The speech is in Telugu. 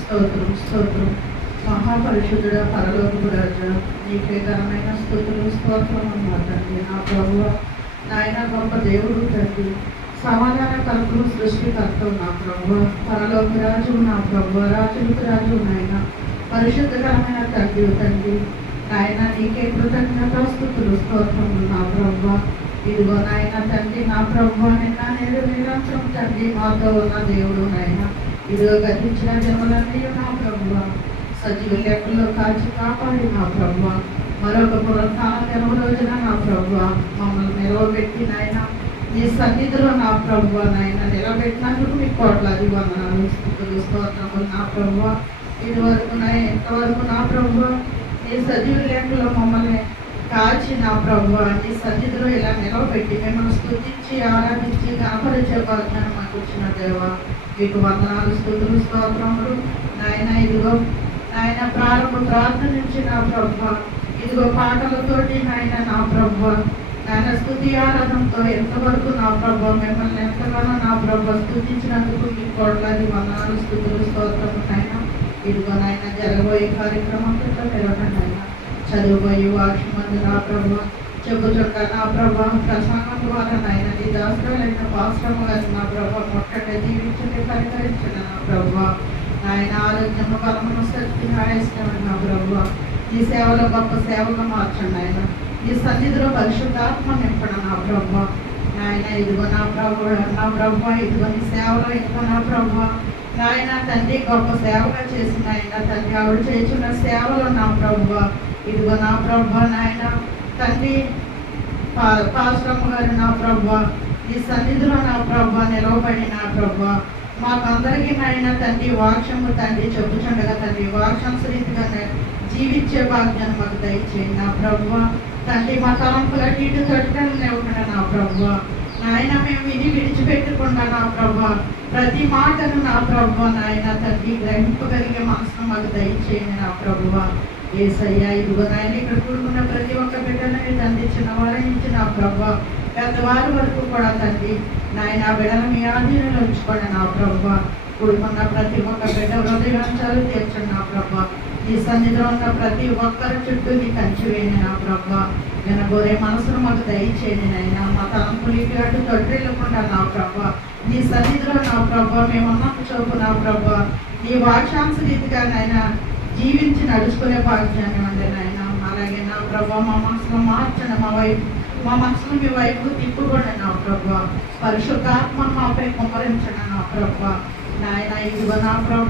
స్తోత్రం స్తోత్రం. మహాపరిశుద్ధుడ పరలోకపు రాజా, నీకే ఘనమైన స్తుతులు స్తోత్రం అమ్మా తండ్రి. నా ప్రభువ నాయన గొప్ప దేవుడు తండ్రి, సమాధాన కల్పను సృష్టికర్తవు నా ప్రభువ, పరలోక రాజు నా ప్రభువ, రాజులకు రాజు నాయన, పరిశుద్ధకరమైన తండ్రి తండ్రి నాయన, నీకే కృతజ్ఞత స్తుతులు స్తోత్రములు నా ప్రభువ. ఇదిగో నాయన తండ్రి నా ప్రభువ, నిన్న నేడు నిరంతరం తండ్రి మాతో ఉన్న దేవుడు నాయన. ఇదిగో గతించిన జన్మలన్నీ నా ప్రభువ సజీవ లెక్కల్లో కాచి కాపాడి నా ప్రభువ, మరొక పునరుత్థాన దినము రోజున నా ప్రభువ మమ్మల్ని నిలవబెట్టి నాయన నీ సన్నిధిలో నా ప్రభువ నాయన నిలబెట్టినందుకు మీకు కోట్లాది వందనాలు స్తుతులు స్తోత్రములు నా ప్రభువ. ఇదివరకు ఇంతవరకు నా ప్రభువ నీ సజీవ లెక్కలో మమ్మల్ని కాచి నా ప్రభువ నీ సన్నిధిలో ఇలా నిలవబెట్టి మిమ్మల్ని స్తుతించి ఆరాధించి కనపరిచే భాగ్యాన్ని మాకు వచ్చిన దేవా, మీకు వందనాలు స్తుతులు స్తోత్రములు నాయన. ఇదిగో నాయన ప్రారంభ ప్రార్థన నుంచి నా ప్రభువ ఇదిగో పాటలతోటి నాయన నా ప్రభువ నాయన స్తుతి ఆరాధనతో ఎంతవరకు నా ప్రభువ మిమ్మల్ని ఎంతగానో నా ప్రభువ స్తుతించినందుకు మీకు కోట్లాది వందనాలు స్తుతులు స్తోత్రములు నాయన. ఇదిగో నాయన జరగబోయే కార్యక్రమం కింద పిలవండి నాయన, చదువుబోయే వాక్యమందు నా ప్రభువ చెబుతుంట నా ప్రభా ప్రసంగం ద్వారా నాయన నీ దాసులైన పాశ్రమ గారి నా ప్రభా మొట్టట జీవించండి పరికరించండి నా ప్రభువ నాయన. ఆరోగ్యము బలమును శక్తిని ఆయేస్తామని నా ప్రభువ నీ సేవలో గొప్ప సేవగా మార్చండి ఆయన. నీ సన్నిధిలో పరిశుద్ధాత్మ నింపడం నా ప్రభువ నాయన. ఇదిగో నా ప్రభువ ఇదిగో నీ సేవలో ఇంకా నా ప్రభువ నాయన తండ్రి గొప్ప సేవగా చేసిన ఆయన తండ్రి ఆవిడ చేస్తున్న సేవలో నా ప్రభువ ఇదిగో నా ప్రభువ నాయన తండ్రి పాశ్రమ గారు నా ప్రభువ నీ సన్నిధిలో నా ప్రభువ నిలవబడి నా ప్రభువ మాకందరికీ నాయన తండ్రి వాక్యము తండ్రి చెప్పుచుండగా తండ్రి వాక్యాంశరీతిగా జీవించే భాగ్యాన్ని మాకు దయచేయండి నా ప్రభువ తండ్రి. మా తలంపుల ఇటు తొట్టని లేకుండా నా ప్రభువ నాయన మేము ఇది విడిచిపెట్టకుండా నా ప్రభువ ప్రతి మాటను నా ప్రభువ నాయన తండ్రి గ్రహింపగలిగే మనసును మాకు దయచేయండి నా ప్రభువ. యేసయ్యా ఇదిగో నాయన ఇక్కడ కూడుకున్న ప్రతి ఒక్క బిడ్డలని తండ్రి చిన్నవారి నుంచి నా ప్రభువ పెద్దవారి వరకు కూడా తండ్రి నాయన బిడ్డను మీ ఆధీనంలో ఉంచుకోండి నా ప్రభువ. కూడుకున్న ప్రతి ఒక్క బిడ్డ హృదయాంశాలు తీర్చండి నా ప్రభువ. నీ సన్నిధిలో ఉన్న ప్రతి ఒక్కరి చుట్టూ నీ కంచి వేయండి నా ప్రభువ. వినబోరే మనసును మాకు దయచేయండి నాయన. మా తలంపులు ఇటు అటు తొట్టిల్లకుండా నా ప్రభువ నీ సన్నిధిలో నా ప్రభువ మేమున్న చోపు నా ప్రభువ నీ వాక్యాంశ రీతిగా నాయన జీవించి నడుచుకునే భాగ్యాన్ని ఉండే నాయన. అలాగే నా ప్రభువ మా మనసులో మార్చండి, మా మనసులో మీ వైపు తిప్పుకోండి నా ప్రభువ. పరిశుద్ధాత్మను మాపై కుమ్మరించండి నా ప్రభువ నాయన. ఇదిగో నా ప్రభువ